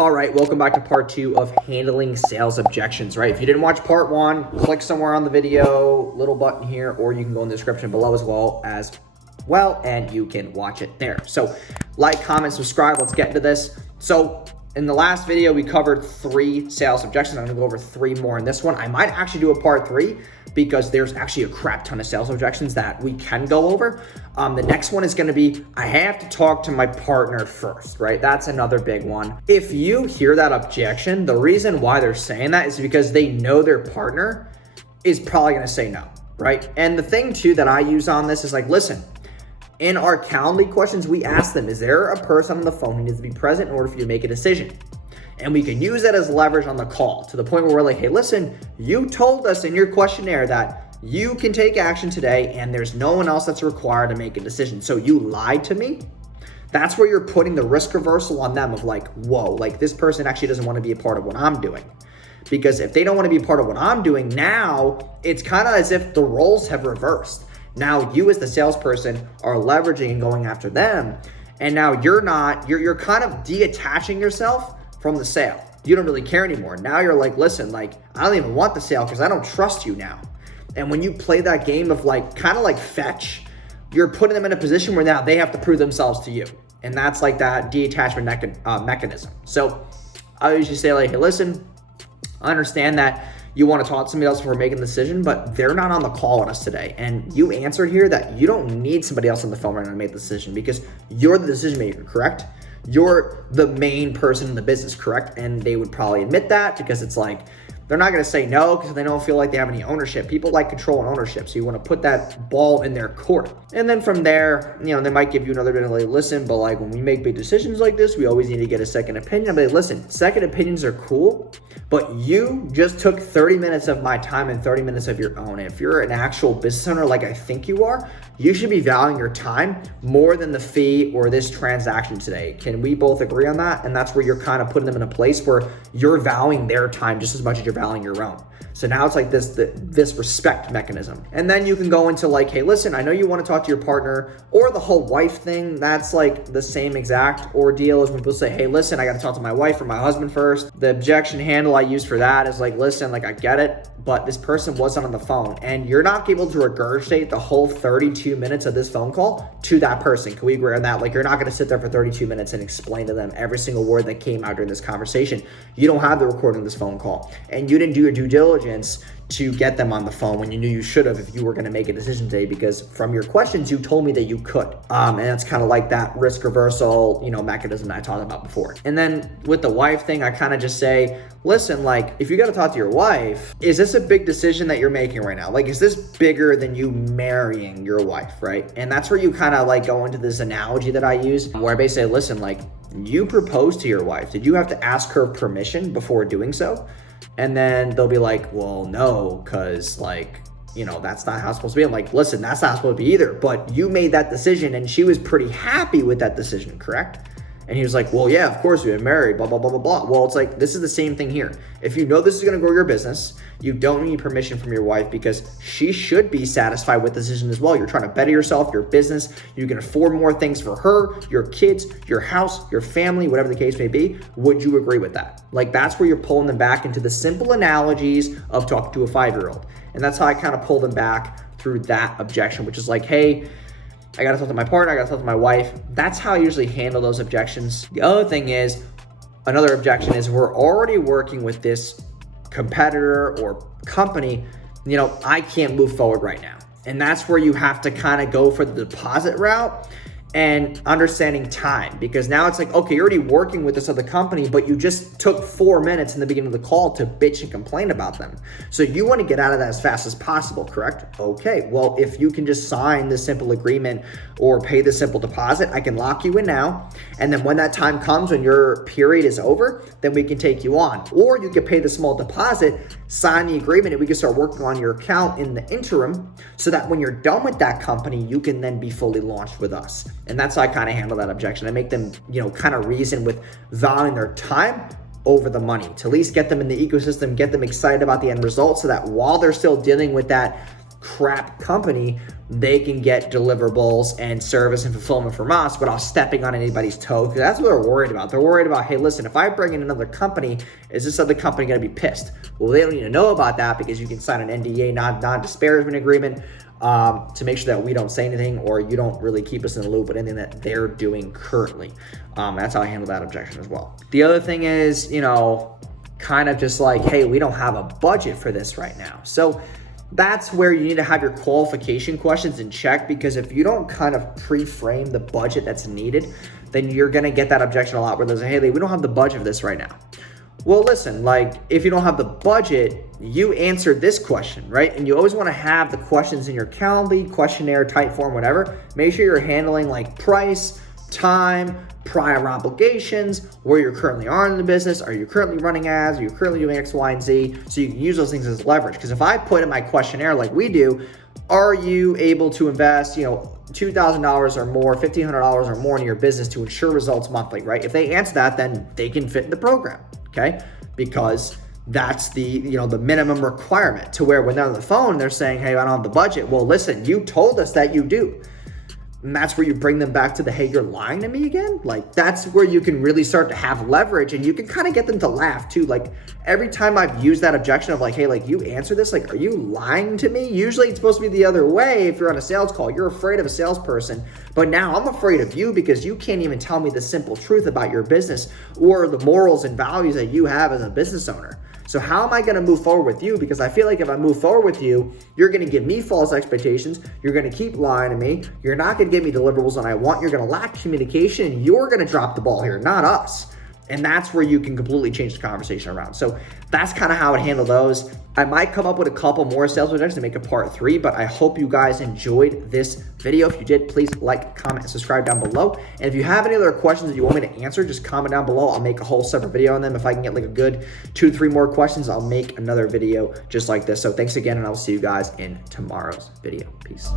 All right, welcome back to part 2 of handling sales objections, right? If you didn't watch part 1, click somewhere on the video, little button here, or you can go in the description below as well, and you can watch it there. So like, comment, subscribe, let's get into this. So in the last video, we covered 3 sales objections. I'm gonna go over 3 more in this one. I might actually do a part 3 because there's actually a crap ton of sales objections that we can go over. The next one is gonna be, I have to talk to my partner first, right? That's another big one. If you hear that objection, the reason why they're saying that is because they know their partner is probably gonna say no, right? And the thing too that I use on this is like, listen, in our Calendly questions, we ask them, is there a person on the phone who needs to be present in order for you to make a decision? And we can use that as leverage on the call to the point where we're like, hey, listen, you told us in your questionnaire that you can take action today and there's no one else that's required to make a decision. So you lied to me? That's where you're putting the risk reversal on them of like, whoa, like this person actually doesn't want to be a part of what I'm doing. Because if they don't want to be a part of what I'm doing, now it's kind of as if the roles have reversed. Now you as the salesperson are leveraging and going after them. And now you're kind of detaching yourself from the sale. You don't really care anymore. Now you're like, listen, like, I don't even want the sale because I don't trust you now. And when you play that game of like, kind of like fetch, you're putting them in a position where now they have to prove themselves to you. And that's like that detachment mechanism. So I usually say like, hey, listen, I understand that you want to talk to somebody else before making the decision, but they're not on the call with us today. And you answered here that you don't need somebody else on the phone right now to make the decision because you're the decision maker, correct? You're the main person in the business, correct? And they would probably admit that because it's like, they're not going to say no because they don't feel like they have any ownership. People like control and ownership. So you want to put that ball in their court. And then from there, you know, they might give you another bit of like, listen, but like when we make big decisions like this, we always need to get a second opinion. But listen, second opinions are cool, but you just took 30 minutes of my time and 30 minutes of your own. And if you're an actual business owner like I think you are, you should be valuing your time more than the fee or this transaction today. Can we both agree on that? And that's where you're kind of putting them in a place where you're valuing their time just as much as you're valuing your own. So now it's like this respect mechanism. And then you can go into like, hey, listen, I know you want to talk to your partner, or the whole wife thing. That's like the same exact ordeal as when people say, hey, listen, I got to talk to my wife or my husband first. The objection handle I use for that is like, listen, like I get it, but this person wasn't on the phone and you're not able to regurgitate the whole 32 minutes of this phone call to that person. Can we agree on that? Like you're not going to sit there for 32 minutes and explain to them every single word that came out during this conversation. You don't have the recording of this phone call and you didn't do your due diligence to get them on the phone when you knew you should have if you were going to make a decision today, because from your questions you told me that you could. And that's kind of like that risk reversal, you know, mechanism that I talked about before. And then with the wife thing, I kind of just say, listen, like if you got to talk to your wife, is this a big decision that you're making right now? Like, is this bigger than you marrying your wife, right? And that's where you kind of like go into this analogy that I use where I basically say, listen, like you proposed to your wife. Did you have to ask her permission before doing so? And then they'll be like, well, no, because like, you know, that's not how it's supposed to be. I'm like, listen, that's not supposed to be either. But you made that decision and she was pretty happy with that decision, correct? And he was like, well, yeah, of course, we've been married, blah, blah, blah, blah, blah. Well, it's like, this is the same thing here. If you know this is going to grow your business, you don't need permission from your wife because she should be satisfied with the decision as well. You're trying to better yourself, your business. You can afford more things for her, your kids, your house, your family, whatever the case may be. Would you agree with that? Like, that's where you're pulling them back into the simple analogies of talking to a 5-year-old. And that's how I kind of pull them back through that objection, which is like, hey, I got to talk to my partner, I got to talk to my wife. That's how I usually handle those objections. The other thing is, another objection is we're already working with this competitor or company, you know, I can't move forward right now. And that's where you have to kind of go for the deposit route and understanding time, because now it's like, okay, you're already working with this other company, but you just took 4 minutes in the beginning of the call to bitch and complain about them. So you want to get out of that as fast as possible, correct? Okay, well, if you can just sign this simple agreement or pay the simple deposit, I can lock you in now. And then when that time comes, when your period is over, then we can take you on. Or you could pay the small deposit, sign the agreement, and we can start working on your account in the interim so that when you're done with that company, you can then be fully launched with us. And that's how I kind of handle that objection. I make them, you know, kind of reason with valuing their time over the money to at least get them in the ecosystem, get them excited about the end result so that while they're still dealing with that crap company, they can get deliverables and service and fulfillment from us without stepping on anybody's toe, because that's what they're worried about. They're worried about, hey, listen, if I bring in another company, is this other company going to be pissed? Well, they don't need to know about that, because you can sign an NDA, non-disparagement agreement, to make sure that we don't say anything, or you don't really keep us in the loop with anything that they're doing currently. That's how I handle that objection as well. The other thing is, kind of just like, hey, we don't have a budget for this right now. So that's where you need to have your qualification questions in check, because if you don't kind of pre-frame the budget that's needed, then you're going to get that objection a lot where they say, hey, we don't have the budget for this right now. Well, listen, like, if you don't have the budget, you answered this question, right? And you always want to have the questions in your Calendly, questionnaire, type form, whatever. Make sure you're handling like price, time, prior obligations, where you currently are in the business. Are you currently running ads? Are you currently doing X, Y, and Z? So you can use those things as leverage. Because if I put in my questionnaire like we do, are you able to invest, $2,000 or more, $1,500 or more in your business to ensure results monthly, right? If they answer that, then they can fit in the program, okay? Because that's the minimum requirement, to where when they're on the phone, they're saying, hey, I don't have the budget. Well, listen, you told us that you do. And that's where you bring them back to the, hey, you're lying to me again? Like, that's where you can really start to have leverage, and you can kind of get them to laugh too. Like, every time I've used that objection of like, hey, like, you answer this, like, are you lying to me? Usually it's supposed to be the other way. If you're on a sales call, you're afraid of a salesperson, but now I'm afraid of you because you can't even tell me the simple truth about your business or the morals and values that you have as a business owner. So how am I going to move forward with you? Because I feel like if I move forward with you, you're going to give me false expectations. You're going to keep lying to me. You're not going to give me deliverables that I want. You're going to lack communication. You're going to drop the ball here, not us. And that's where you can completely change the conversation around. So that's kind of how I would handle those. I might come up with a couple more sales objections to make a part 3, but I hope you guys enjoyed this video. If you did, please like, comment, and subscribe down below. And if you have any other questions that you want me to answer, just comment down below. I'll make a whole separate video on them. If I can get like a good 2 to 3 more questions, I'll make another video just like this. So thanks again, and I'll see you guys in tomorrow's video. Peace.